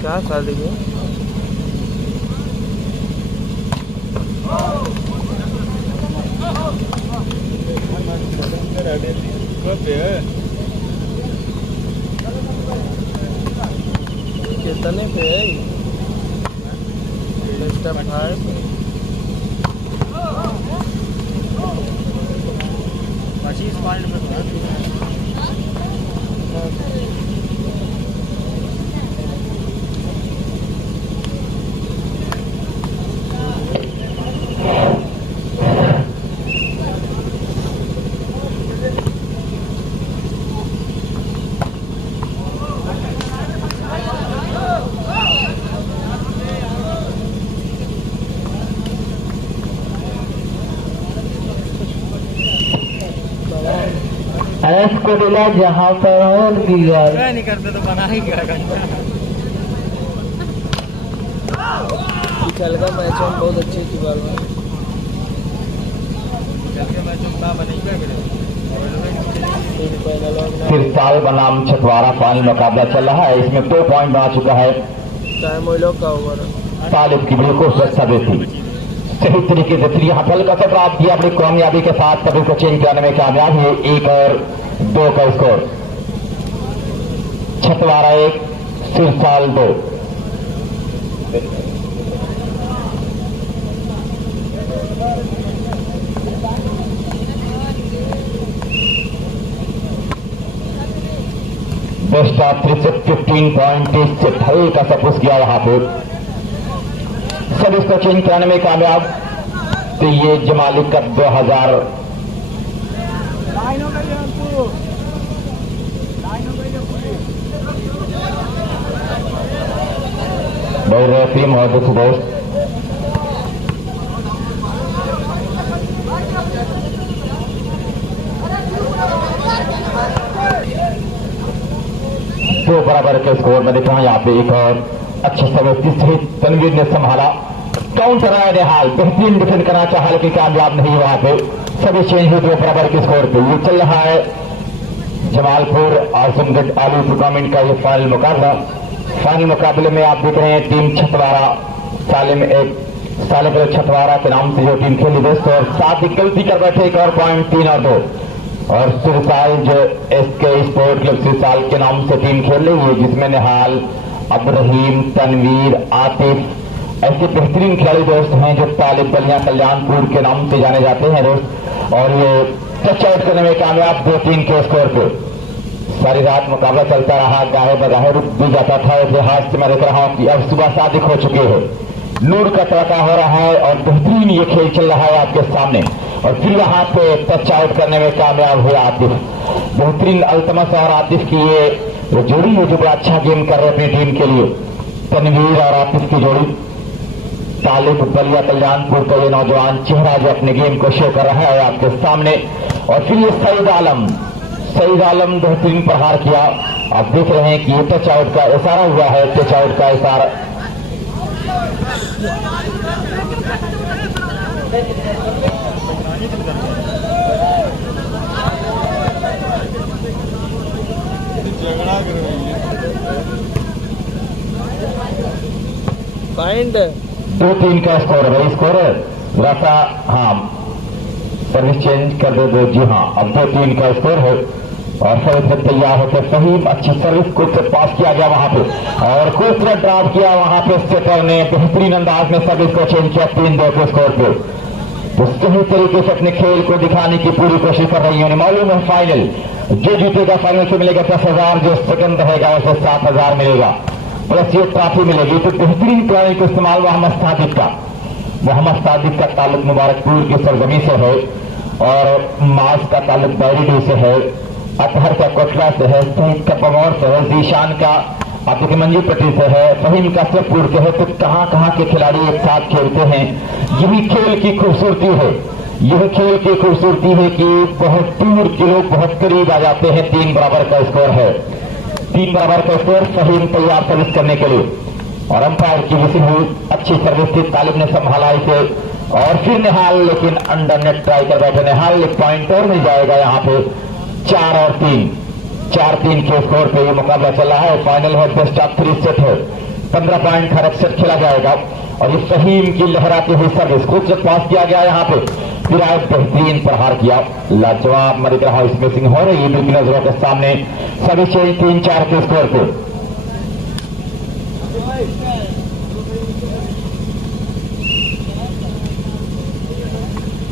क्या शादी में कितने पे है को मिला जहाँ पर दिया नहीं करते तो बना ही क्या घंटा। कल का मैच बहुत अच्छी थी बाल में। कल के मैच में बनेगा तिरसाल बनाम छठवारा फाइनल मुकाबला चल रहा है। इसमें 2 पॉइंट बना चुका है। टाइम वो लोग का ओवर तालिब की बिल्कुल सुरक्षा देती सही तरीके से फिर यहाँ बल का सफर आप दिया अपनी कामयाबी के साथ सभी को चेंज करने में कामयाब है। 1 और 2 का स्कोर। छठवारा 1 तिरसाल 2। बेस्ट ऑफ 3 से 15 पॉइंट से हल्का सा पुश गया वहां पे सब इसको चेंज कराने में कामयाब। तो ये जमाली कप 2000 बहुत रेफरी मोहब्बत दोस्त दो बराबर के स्कोर में दिखा। यहाँ पे एक और अच्छी समय तीसरी तनवीर ने संभाला। काउंटर आया निहाल बेहतरीन डिफेंड करना चाहा लेकिन कामयाब नहीं। वहां पे सभी चेंज हुए 2 बराबर के स्कोर पे। ये चल रहा है जमालपुर आजमगढ़ आलू टूर्नामेंट का ये फाइनल मुकाबला। फाइनल मुकाबले में आप देख रहे हैं टीम छठवारा सालिम छठवारा के नाम से जो टीम खेली दोस्तों और साथ ही गलती कर बैठे 1 और पॉइंट 3 और 2 और सिरसाल जो एसके स्पोर्ट क्लब सिरसाल के नाम से टीम खेल रही है जिसमें निहाल अब्राहिम तनवीर आतिफ ऐसे बेहतरीन खिलाड़ी दोस्त हैं जो तालिब बलिया कल्याणपुर के नाम से जाने जाते हैं दोस्त। और ये टच आउट करने में कामयाब 2-3 के स्कोर पे। सारी रात मुकाबला चलता रहा गाहे बगाहे रुक भी जाता था। इतिहास से मैं देख रहा हूं कि अब सुबह सादिक हो चुके हैं। नूर का तड़का हो रहा है और बेहतरीन ये खेल चल रहा है आपके सामने। और फिर यहाँ पे टच आउट करने में कामयाब हुआ आतिफ। बेहतरीन अल्तमस और आतिफ की ये जोड़ी है जो बड़ा अच्छा गेम कर रहे अपनी टीम के लिए। तनवीर और आतिफ की जोड़ी। तालिब बलिया कल्याणपुर का ये नौजवान चेहरा जो अपने गेम को शो कर रहा है आपके सामने। और फिर ये सईद आलम बेहतरीन प्रहार किया। आप देख रहे हैं कि ये टच आउट का इशारा हुआ है। टच आउट का इशारा पॉइंट 2-3 का स्कोर है। स्कोर रसा हाँ सर्विस चेंज कर दे जी हाँ अब 2-3 का स्कोर है। और सर्विस तैयार होकर सही अच्छी सर्विस को पास किया गया वहां पे और कुछ ड्राप किया वहां पे सेटर ने बेहतरीन अंदाज में सर्विस को चेंज किया 3-2 के स्कोर पे। तो सही तरीके से अपने खेल को दिखाने की पूरी कोशिश कर रही है। मालूम है फाइनल जो जीतेगा फाइनल से मिलेगा 10,000 जो सेकंड रहेगा उसे 7,000 मिलेगा प्लस ये ट्रॉफी मिलेगी। तो बेहतरीन खिलाड़ी को इस्तेमाल मोहम्मद सादिक का ताल्लुक मुबारकपुर की सरजमी से है और मास का ताल्लुक बैरिडी से है। अतहर का कोटला से है। शहीद का पमौर से है। जीशान का आपके मंजी पट्टी से है। फहीम का सिरपुर से है। तो कहां के खिलाड़ी एक साथ खेलते हैं। यही खेल की खूबसूरती है। यह खेल की खूबसूरती है कि बहुत दूर के लोग बहुत करीब आ जाते हैं। 3 बराबर का स्कोर है। 3 बराबर का स्कोर। फहीम तैयार सर्विस करने के लिए और अंपायर की विसिल हुई अच्छी सर्विस थी। तालिब ने संभाला इसे और फिर निहाल लेकिन अंडर नेट ट्राई कर बैठे। निहाल एक पॉइंट और मिल जाएगा यहाँ पे 4 और 3 4-3 के स्कोर पे ये मुकाबला चल रहा है। फाइनल है बेस्ट ऑफ 3 सेट है। 15 पॉइंट का सेट खेला जाएगा। और ये फहीम की लहराती हुई सर्विस खूबसूरत पास किया गया यहाँ पे, फिर आए बेहतरीन प्रहार किया, लाजवाब मरिक रहा, स्मेसिंग हो रही है बिल्कुल नजरों के सामने। सभी चेंज 3-4 के स्कोर पे।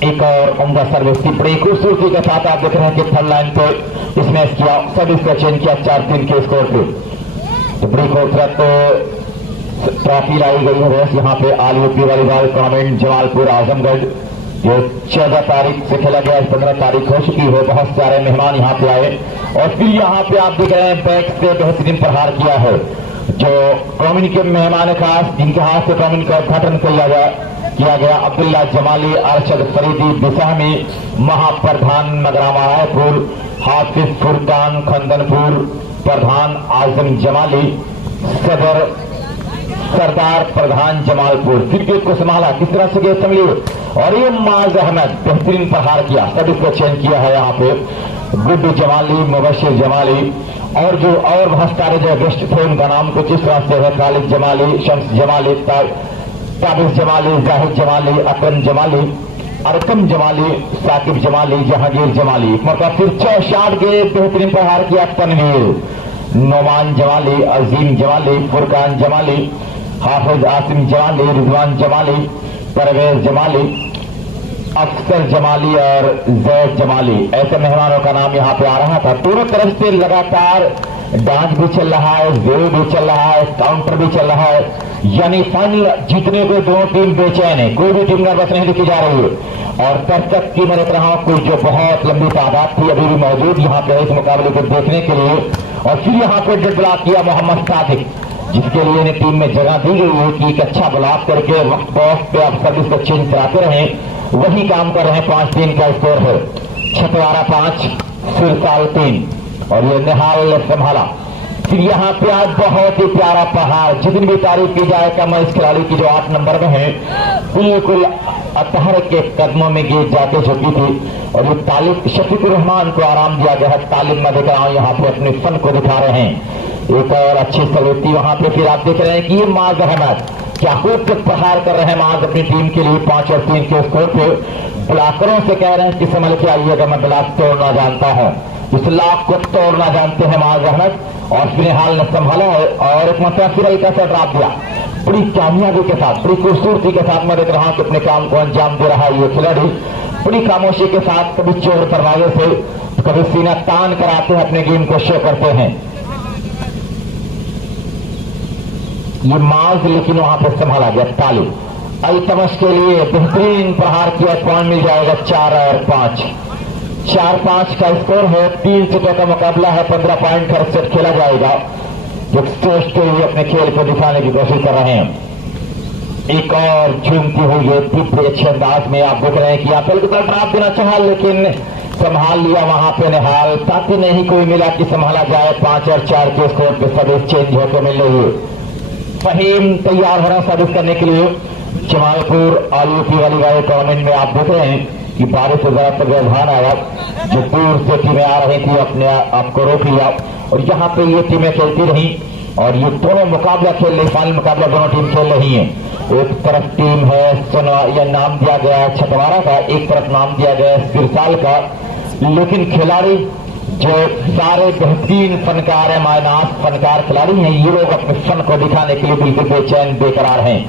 एक और उम्दा सर्विस की बड़ी खूबसूरती के साथ आप देख रहे हैं कि थर्ड लाइन पे स्मैश किया, सर्विस का चेंज किया 4-3 के स्कोर पे। तो बड़ी खूबसूरत ट्रॉफी लाई गई है बस यहाँ पे all UP volleyball tournament Jamalpur Azamgarh, जो 14 तारीख से खेला गया, 15 तारीख हो चुकी है। बहुत सारे मेहमान यहाँ पे आए और फिर यहाँ पे आप देख रहे हैं बैक से बेहतरीन प्रहार किया है जो टूर्नामेंट के मेहमान खास जिनके हाथ से टूर्नामेंट का उद्घाटन किया गया अब्दुल्ला जमाली, अरशद फरीदी बिसाहमी, महाप्रधान मगरामा रायपुर, हाफिज फुरकान खंदनपुर, प्रधान आजम जमाली, सदर सरदार प्रधान जमालपुर, क्रिकेट को संभाला किस तरह से गए संभली। और ये माज अहमद बेहतरीन प्रहार किया, सब इसको चेंज किया है यहाँ पे, गुड्डू जमाली, मुबशिर जमाली और जो और बहुत सारे जो गेस्ट थे उनका नाम कुछ इस तरह से है, खालिद जमाली, शम्स जमाली, ताबिज जमाली, जाहिद जमाली, अकरम जमाली, अरकम जमाली, साकिब जमाली, जहांगीर जमाली। मतलब फिर 6 के बेहतरीन प्रहार किया तनवीर, नोमान जमाली, अजीम जमाली, फुरकान जमाली, हाफिज आसिम जमाली, रिजवान जमाली, परवेज जमाली, अफसर जमाली और जैद जमाली, ऐसे मेहमानों का नाम यहाँ पे आ रहा था। दोनों तरफ से लगातार डांस भी चल रहा है, वेव भी चल रहा है, काउंटर भी चल रहा है, यानी फाइनल जीतने को दोनों टीम बेचैन है, कोई भी टीम नर्वस नहीं लिखी जा रही है। और दर्शक की मैं देख रहा हूं कोई जो बहुत लंबी तादाद थी अभी भी मौजूद यहाँ पे इस मुकाबले को देखने के लिए। और फिर यहाँ पे डेड ब्लॉक किया मोहम्मद सादिक, जिसके लिए इन्हें टीम में जगह दी गई है कि एक अच्छा ब्लॉक करके वक्त वक्त पे आप सर्विस को चेंज कराते रहें, वही काम कर रहे हैं। 5-3 का स्कोर है, छतवारा 5 सिरसाल 3 और ये निहाल ने संभाला। फिर यहाँ पे आज बहुत ही प्यारा पहाड़, जितनी भी तारीफ की जाए कम इस खिलाड़ी की जो 8 नंबर में है, बिल्कुल अतहर के कदमों में गेंद जाके झुकी थी और ये तालिब शफीकुर रहमान को आराम दिया गया है। तालिब में देख रहा हूं यहाँ पे अपने फन को दिखा रहे हैं, एक और अच्छी सलूती वहां पे। फिर आप देख रहे हैं कि ये माज अहमद क्या खूबसूरत प्रहार कर रहे हैं माज अपनी टीम के लिए 5 और 3 के स्कोर पे। ब्लॉकरों से कह रहे हैं कि संभल के आइएगा, मैं ब्लॉक तोड़ना जानता हूं, इस लॉक को तोड़ना जानते हैं माज अहमद। और फिर हाल ने संभाला है और एक मतलब फिर हल्का सा ड्रॉप दिया, बड़ी कामयाबी के साथ, बड़ी खूबसूरती के साथ मैं देख रहा हूं कि अपने काम को अंजाम दे रहा है ये खिलाड़ी, बड़ी खामोशी के साथ, कभी चोर दरवाजे से कभी सीना तान कर आते हैं, अपने गेम को शो करते हैं ये माज, लेकिन वहां पर संभाला गया। तालिब अल्तमश के लिए बेहतरीन प्रहार किया, पॉइंट मिल जाएगा 4 और 5, 4-5 का स्कोर है। 3 सेटों का मुकाबला है, 15 पॉइंट का सेट खेला जाएगा, जो स्टेज के लिए अपने खेल को दिखाने की कोशिश कर रहे हैं। एक और झूमती हुई ये तीव्र अच्छे अंदाज में आप देख रहे हैं कि आप ड्राप देना चाहा लेकिन संभाल लिया वहां पे निहाल, ताकि नहीं कोई मिला कि संभाला जाए। 5 और 4 के स्कोर पे सर्विस चेंज होकर मिल रही है। फहीम तैयार हो रहा सर्विस करने के लिए। जमालपुर आलूपी वाली वाले टूर्नामेंट में आप देख रहे हैं कि बारिश से ज्यादा व्यवधान आया, जो दूर से टीमें आ रही थी अपने आपको रोक लिया और यहाँ पे ये टीमें खेलती रही और ये दोनों मुकाबला खेल रही, फाइनल मुकाबला दोनों टीम खेल रही है। एक तरफ टीम है यह नाम दिया गया है छतवारा का, एक तरफ नाम दिया गया है सिरसाल का, लेकिन खिलाड़ी जो सारे बेहतरीन फनकार है, मायनास फनकार खिलाड़ी हैं, ये लोग अपने फन को दिखाने के लिए बिल्कुल बेचैन बेकरार हैं।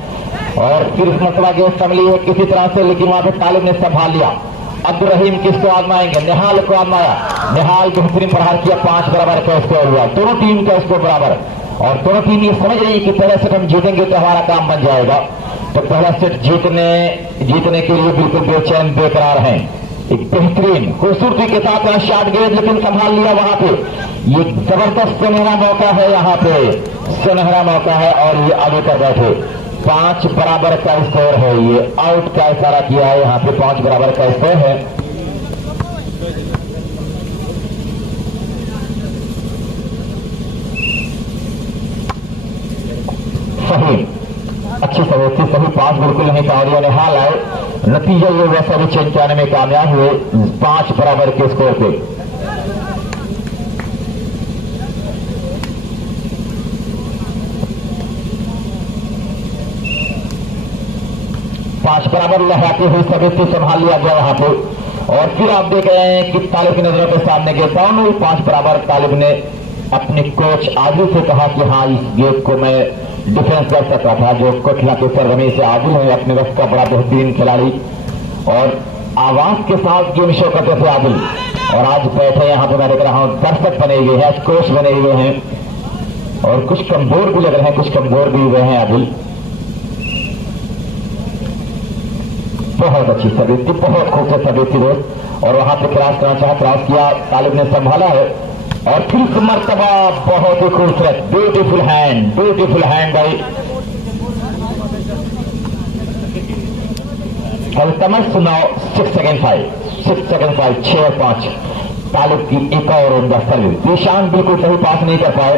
और फिर इस मसला के संभली है किसी तरह से, लेकिन वहां पर तालिब ने संभाल लिया। अब्दुल रहीम किसको आजमाएंगे? निहाल को आजमाया, निहाल बेहतरीन प्रहार किया, 5 बराबर का स्कोर हुआ, दोनों टीम का स्कोर बराबर। और दोनों टीम ये समझ रही है कि पहला सेट हम जीतेंगे तो हमारा काम बन जाएगा, तो पहला सेट जीतने के लिए बिल्कुल बेचैन बेकरार हैं। एक बेहतरीन खूबसूरती के साथ यहाँ शॉट गेंद, लेकिन संभाल लिया वहां पे। ये जबरदस्त सुनहरा मौका है, यहाँ पे सुनहरा मौका है और ये आगे कर बैठे। 5 बराबर का स्कोर है, ये आउट का इशारा किया है, यहाँ पे 5 बराबर का स्कोर है। सही अच्छी सही 5 बिल्कुल नहीं पावड़ियों ने हाल आए, नतीजा ये वैसा भी चेंज कराने में कामयाब हुए 5 बराबर के स्कोर पे। 5 बराबर लहराते हुए सर्विस से संभाल लिया गया वहां पे। और फिर आप देख रहे हैं कि तालिब की नजरों के सामने गेंद डाउन हुई 5 बराबर। तालिब ने अपने कोच आदिल से कहा कि हाँ, इस गेंद को मैं डिफेंस कर सकता था, जो कोटला के सरगमी से आदिल है, अपने वक्त का बड़ा बेहतरीन खिलाड़ी और आवाज के साथ गेम शो करते थे आदिल। और आज बैठे यहाँ पे मैं देख रहा हूँ दर्शक बने हुए हैं, कोच बने हुए हैं और कुछ कमजोर भी लग रहे हैं, कुछ कमजोर भी हुए हैं आदिल। बहुत अच्छी सर्विस थी, बहुत खूबसूरत सर्विस थी दोस्त। और वहां पे क्रॉस करना चाहा, क्रॉस किया, तालिब ने संभाला है और फिर इस मर्तबा बहुत ही खूबसूरत ब्यूटीफुल हैंड भाई तमस सुनाओ। 6 सेकंड 5 6 और 5। तालिब की एक और उम्दा सर्विस। ईशान बिल्कुल सही पास नहीं कर पाए,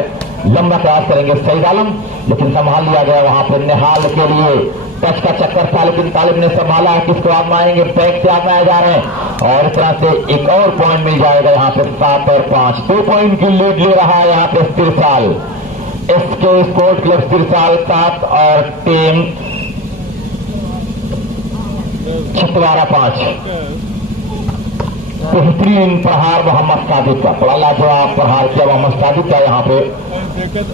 लंबा क्रॉस करेंगे सईद आलम, लेकिन संभाल लिया गया वहां पर निहाल के लिए। टच का चक्कर था लेकिन तालिब ने संभाला है, किसको आजमाएंगे, बैक से आजमाए जा रहे हैं और इस तरह से एक और पॉइंट मिल जाएगा यहाँ पे। 7 और 5 2 पॉइंट की लीड ले रहा है यहाँ पे तिरसाल, एसके स्पोर्ट क्लब तिरसाल 7 और टीम छितवारा 5। बेहतरीन प्रहार मोहम्मद सादिक का, बड़ा लाजवाब प्रहार किया मोहम्मद सादिक का यहाँ पे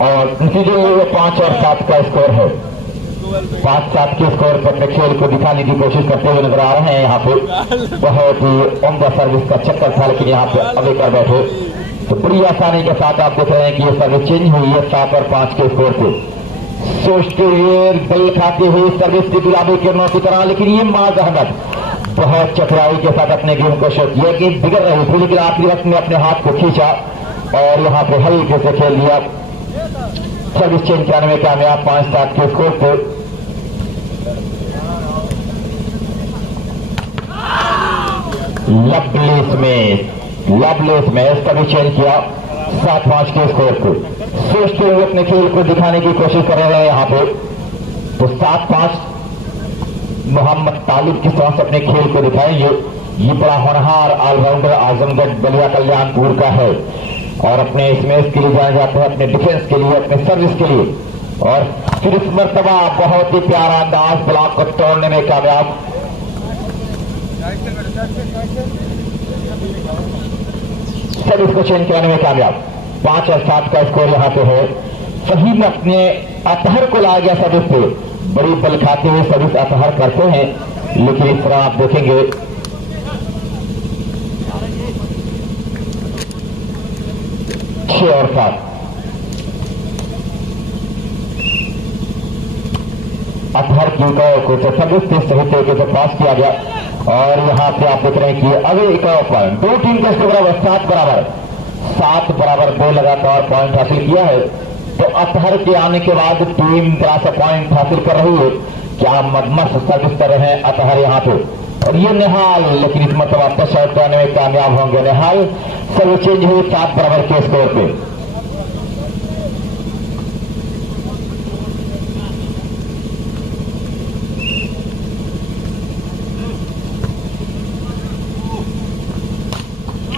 और नतीजे 5 और 7 का स्कोर है। 5-7 के स्कोर पर अपने खेल को दिखाने की कोशिश करते हुए नजर आ रहे हैं यहाँ पे। बहुत ही उम्दा सर्विस का चक्कर था लेकिन यहाँ पे अभी कर बैठे तो बड़ी आसानी के साथ आप देख रहे हैं कि ये सर्विस चेंज हुई है 7 और 5 के स्कोर पे। सोचते हुए दिल खाते हुए सर्विस की गुलाबी किरणों की तरह, लेकिन ये माज अहमद बहुत चतुराई के साथ अपने गेम को शो किया। गेम बिगड़ रही थी लेकिन आखिरी वक्त में अपने हाथ को खींचा और यहाँ पे हल्के से खेल लिया। सर्विस चेंज कराने में कामयाब 5-7 के स्कोर पे। लवलेस में सभी चेंज किया 7-5 के स्कोर को। सोचते हुए अपने खेल को दिखाने की कोशिश कर रहे हैं यहाँ पे तो 7-5 मोहम्मद तालिब किस तरह से अपने खेल को दिखाएंगे। ये बड़ा होनहार ऑलराउंडर आजमगढ़ बलिया कल्याणपुर का है और अपने स्मैश के लिए जाने जाते हैं, अपने डिफेंस के लिए, अपने सर्विस के लिए। और फिर इस मर्तबा बहुत ही प्यारा अंदाज ब्लॉक को तोड़ने में कामयाब। सर्विस को चेंज कराने में कामयाब। 5 और 7 का स्कोर यहाँ पे है। फहीम अपने अतहर को लाया गया सर्विस पे, बड़ी बल खाते हुए सर्विस अतहर करते हैं लेकिन इस तरह आप देखेंगे 6 और 7 अतहर की को तो सर्विस से सही तरीके से पास किया गया। और यहाँ पे आप देख रहे हैं कि अभी एक और पॉइंट 2 टीम का स्कोर बराबर 7 बराबर 2 लगातार पॉइंट हासिल किया है। तो अतहर के आने के बाद टीम तरह से पॉइंट हासिल कर रही है। क्या मस्त सर्विस कर रहे हैं अतहर यहाँ पे और ये निहाल, लेकिन इस मतलब टच आउट कराने में कामयाब होंगे निहाल। सर्विस चेंज हुई 7 बराबर के स्कोर पे।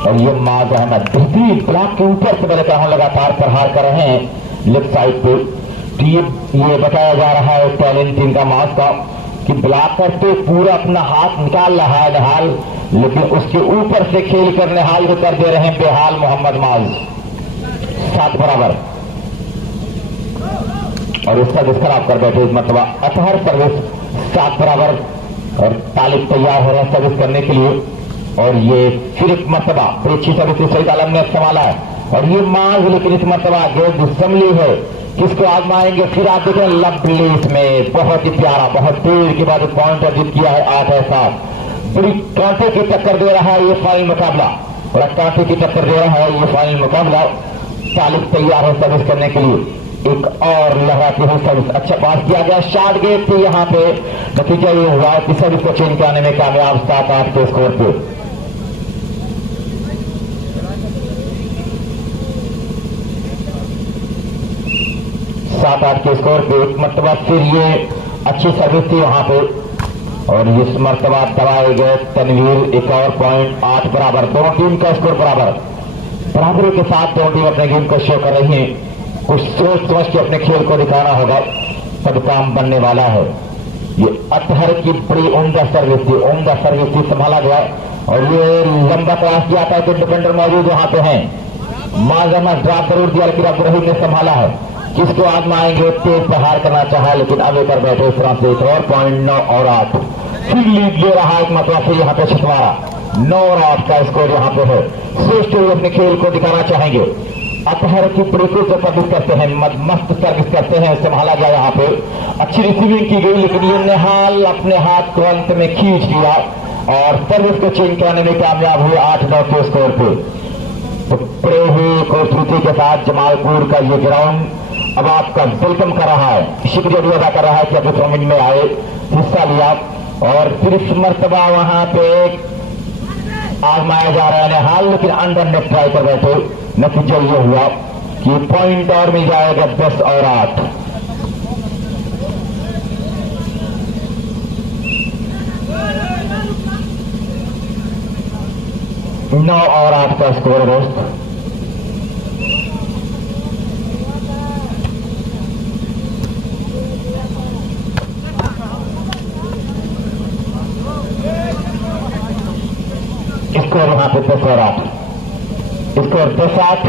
और ये माज अहमद बेहतरीन ब्लॉक के ऊपर से मैंने कहा लगातार प्रहार कर रहे हैं लेफ्ट साइड पे। ये बताया जा रहा है टैलेंट इनका माज का कि ब्लॉक करते पूरा अपना हाथ निकाल रहा है निहाल, लेकिन उसके ऊपर से खेल कर निहाल को कर दे रहे हैं बेहाल मोहम्मद माज। 7 बराबर और इस सर्विस खराब कर बैठे मतलब अतहर सर्विस 7 बराबर और तालिब तैयार हो रहा है सर्विस करने के लिए। और ये फिर एक मरतबा अच्छी सर्विस सईद आलम ने संभाला है और ये माज, लेकिन इस मरतबा गेंद संभली है, किसको आजमाएंगे। फिर आप देखें लवलेस में बहुत ही प्यारा, बहुत देर के बाद पॉइंट अर्जित किया है 8 और 7। बड़ी कांटे की टक्कर दे रहा है ये फाइनल मुकाबला, बड़ा कांटे की टक्कर दे रहा है ये फाइनल मुकाबला। तालिब तैयार है सर्विस करने के लिए। एक और लहराती हुई सर्विस, अच्छा पास किया गया, शॉर्ट गेट थे यहाँ पे। नतीजा ये हुआ कि सर्विस को चेंज कराने में कामयाब 7-8 के स्कोर पे। सात 8 के स्कोर पे एक मरतबा फिर ये अच्छी सर्विस थी वहां पे और इस मरतबा दबाए गए तनवीर। एक और पॉइंट 8 बराबर, दोनों टीम का स्कोर बराबरी के साथ दोनों टीम अपने गेम को शो कर रही हैं। कुछ सोच समझ के अपने खेल को दिखाना होगा, सब काम बनने वाला है। ये अतहर की बड़ी उम्दा सर्विस थी, संभाला गया और ये लंबा क्रॉस किया था तो डिफेंडर मौजूद वहां पे हैं। माजमा ड्रॉप जरूर दिया लेकिन अब्दुर्रहीम ने संभाला है। किसको आजमाएंगे, तेज प्रहार करना चाहा लेकिन अभी कर बैठे इस तरह से। एक और पॉइंट 9 और 8 फिर लीड ले रहा है एक मतलब से यहाँ पे छिटवारा। 9 और 8 का स्कोर यहाँ पे है। श्रेष्ठ अपने खेल को दिखाना चाहेंगे। अतहर की बिल्कुल से सर्विस करते हैं, मस्त सर्विस करते हैं, संभाला गया यहाँ पे, अच्छी रिसीविंग की गई लेकिन ये निहाल अपने हाथ को अंत में खींच लिया और सर्विस को चेंज कराने में कामयाब हुए 8-9 के स्कोर पे। तो बड़े ही खूबसूरती के साथ जमालपुर का ये ग्राउंड अब आपका वेलकम कर रहा है, शुक्रिया भी अदा कर रहा है कि अपने टूर्नामेंट में आए, हिस्सा लिया और फिर इस मर्तबा वहां पे आजमाया जा रहा है निहाल लेकिन अंडर नेट ट्राई कर बैठे। नतीजा ये हुआ कि पॉइंट और मिल जाएगा 10 और 8। नौ और 8 का स्कोर दोस्त। स्कोर यहां पे 10 और 8, स्कोर 10-8,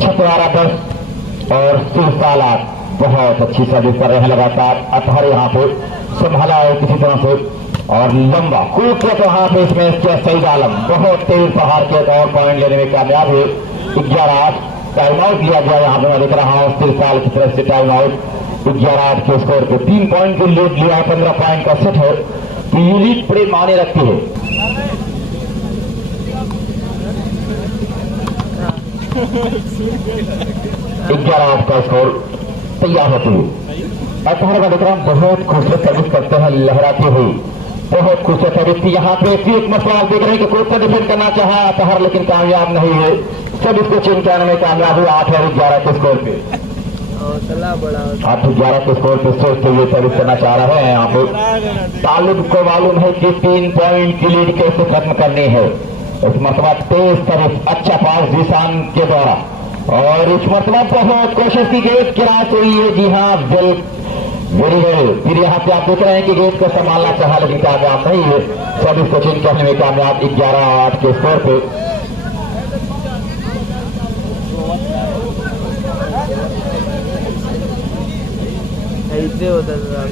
छतवारा 10 और सिरसाल 8। बहुत अच्छी सर्विस कर रहे हैं लगातार अतहर यहाँ पे, संभाला है किसी तरह से और लंबा कूद के तो वहां पे इसमें इसके सईद आलम बहुत तेज प्रहार के और पॉइंट लेने में कामयाब हुए। 11-8 टाइम आउट लिया गया यहाँ पे, मैं देख रहा हूँ सिरसाल की तरफ से टाइम आउट। 11-8 के स्कोर पे 3 पॉइंट की लीड लिया, 15 पॉइंट का सेट है तो ये लीड बड़े माने रखती है। 11-8 का स्कोर तैयार होती है। अतहर का देख रहा हूं बहुत खूबसूरत सर्विस करते हैं, लहराती हुई बहुत खूबसूरत सर्विस थी। यहाँ पे एक मसला आप देख रहे हैं कि कोई सा डिफेंड करना चाहा अतहर लेकिन कामयाब नहीं हुए, सब इसको चेंज करने में कामयाब हुआ 8 और 11 के स्कोर पे। 8-11 के स्कोर पे सोचते हुए सर्विस करना चाह रहे हैं यहाँ पे। तालिब को मालूम है कि 3 पॉइंट की लीड कैसे खत्म करनी है। इस मरतबा तेज सर्विस, अच्छा पास जीसान के द्वारा और इस मरतबा बहुत कोशिश की गई, क्रॉस हुई है। जी हाँ वेरी वेल। फिर यहाँ पे आप देख रहे हैं कि गेंद को संभालना चाहा लेकिन कामयाब नहीं है, सर्विस को चेंज करने में कामयाब 11-8 के स्कोर पे। ऐसे होता था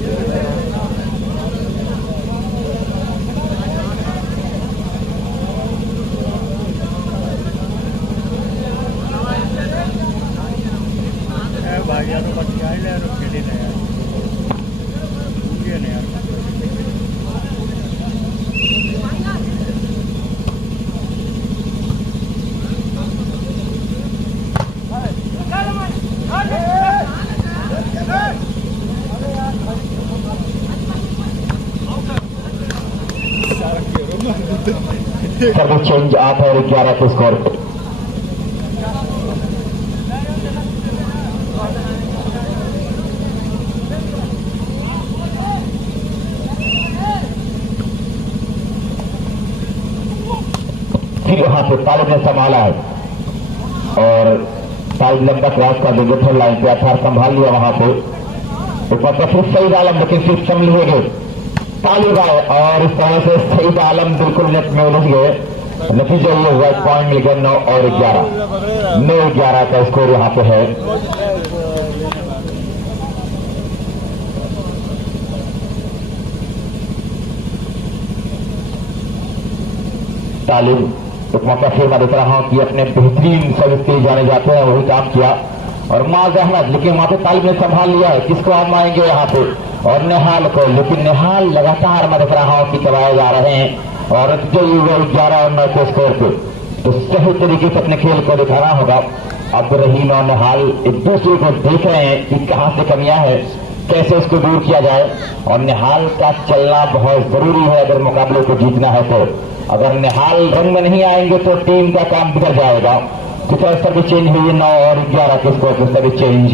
भाई यार बच गया यार, खेले ना यार, ये नहीं यार। सर्विस चेंज 8 और 11 के स्कोर पे। फिर वहां पे तालिब ने संभाला है और तालिब लंबा क्रॉस कर देंगे, थर्ड लाइन पे अठार संभाल लिया वहां पे। एक बार फिर सईद आलम लेकिन सिर्फ संभल हुए तालिब आए और इस तरह से सईद आलम बिल्कुल नेट में उलझ गए। नतीजा ये हुआ पॉइंट मिल गया 9 और 11। 9-11 का स्कोर यहाँ पे है। तालिब एक मौका फिर मैं देख रहा हूं कि अपने बेहतरीन सर्विस के लिए जाने जाते हैं, वही काम किया और माज अहमद लेकिन वहां पे तालिब ने संभाल लिया है। किसको हम आएंगे यहाँ पे और निहाल को, लेकिन निहाल लगातार मैं देख रहा हूं कि करवाए जा रहे हैं और 11 और 9 के स्कोर पे। तो सही तरीके से अपने खेल को दिखाना होगा। अब्दुर्रहीम और निहाल एक दूसरे को देख रहे हैं कि कहां से कमियां है, कैसे इसको दूर किया जाए और निहाल का चलना बहुत जरूरी है अगर मुकाबले को जीतना है तो। अगर निहाल रंग में नहीं आएंगे तो टीम का काम बिगड़ जाएगा। तो सभी चेंज हुई है 9 और 11 के स्कोर पे सभी चेंज।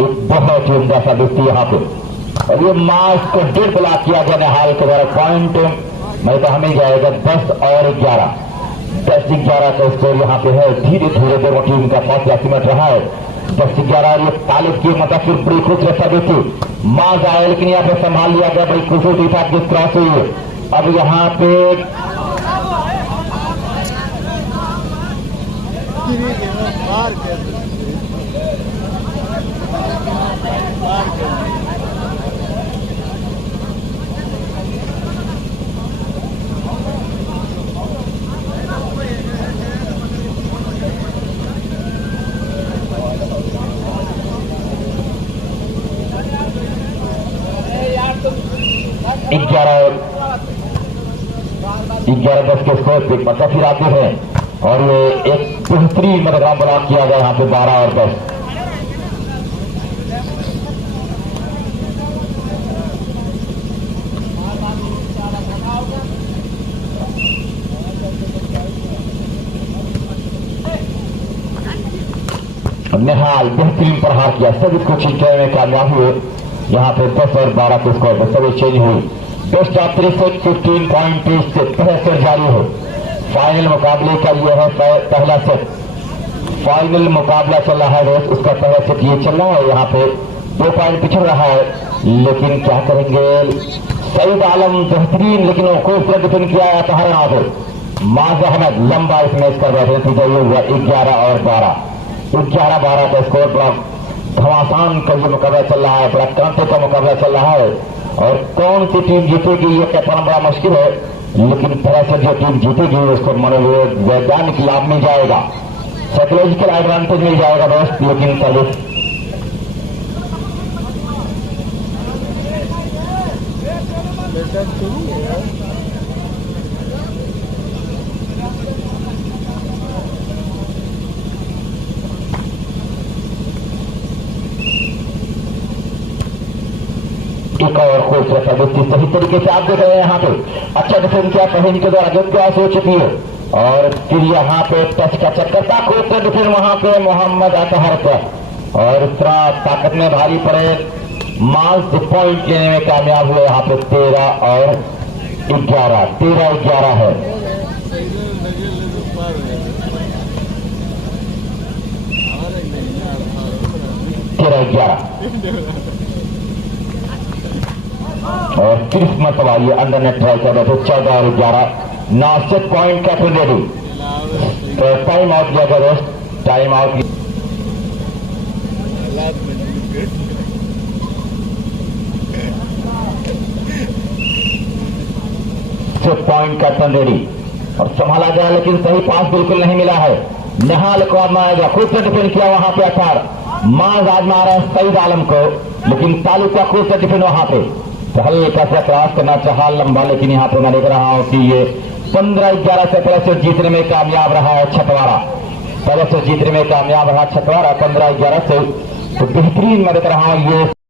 एक बहुत ही उम्दा सर्विस थी यहाँ पे और ये मास को 1.5 ब्लॉक किया गया निहाल के द्वारा। पॉइंट मैं तो हमें जाएगा 10 और 11। 10-11 का स्कोर यहाँ पे है। धीरे धीरे दोनों टीम का फासला सिमट रहा है। 10-11 ये तालिब की मतलब फिर बड़ी खूबसूरत सर्विस थी। मास आया लेकिन यहाँ पे संभाल लिया गया। बड़ी खूबसूरती था कि क्रॉस हुई है। अब यहाँ पे ग्यारह 10 के स्कोर पे मतलब फिर आते हैं और ये एक बेहतरीन मतलब ब्लॉक किया गया यहाँ पे 12 और 10। निहाल बेहतरीन प्रहार किया। सब इसको छीनने में कामयाब हुए। यहाँ पे 10 और 12 के स्कोर पर सब चेंज हुई। बेस्ट ऑफ 3 पॉइंट से पहला सेट जारी हो। फाइनल मुकाबले का ये है पहला सेट। फाइनल मुकाबला चल रहा है दोस्त, उसका पहला सेट ये चल रहा है। यहाँ पे 2 पॉइंट पिछड़ रहा है लेकिन क्या करेंगे। सईद आलम बेहतरीन लेकिन वो खूबसूरत डिफेंड किया है तो हर यहाँ पे माज अहमद लंबा इस मैच कर रहे थे। नतीजा ये हुआ 11 और 12। 11-12 का स्कोर। बड़ा घमासान का ये मुकाबला चल रहा है। बड़ा कांटे का मुकाबला चल रहा है और कौन सी टीम जीतेगी ये कहना बड़ा मुश्किल है। लेकिन तरह से जो टीम जीतेगी उसको वैज्ञानिक लाभ मिल जाएगा, साइकोलॉजिकल एडवांटेज मिल जाएगा दोस्त। लेकिन चलिए एक और खूबसूरत सर्विस सही तरीके से आप देख रहे हैं। यहाँ पे अच्छा डिफेंड किया फहीम के द्वारा, जो क्रॉस हो चुकी है और फिर यहाँ पे टच का चक्कर था। खूबसूरत डिफेंड वहां पे मोहम्मद अतहर का और इस तरह ताकत में भारी पड़े मास पॉइंट लेने में कामयाब हुए। यहाँ पे 13 और 11 13-11 है। 13-11 और 30 मरतबा ये अंडर नेट ट्राई कर रहे थे। 14 और 11 नासिक पॉइंट का फिर रेडी। तो टाइम आउट लिया गया दोस्त, टाइम आउट। पॉइंट का टर्न रेडी और संभाला गया लेकिन सही पास बिल्कुल नहीं मिला है। निहाल को आजमाया खूब से डिफेंड किया वहां पे। 18 माज आजमा रहा है सईद आलम को लेकिन तालिब का खूब से डिफेंड वहां पे हल्का सा क्रॉस करना चाहा लंबा। लेकिन यहाँ पे मैं देख रहा हूं कि ये 15-11 से पहले से जीतने में कामयाब रहा है छतवारा। पहले से जीतने में कामयाब रहा छतवारा 15-11 से। तो बेहतरीन मैं देख रहा हूं ये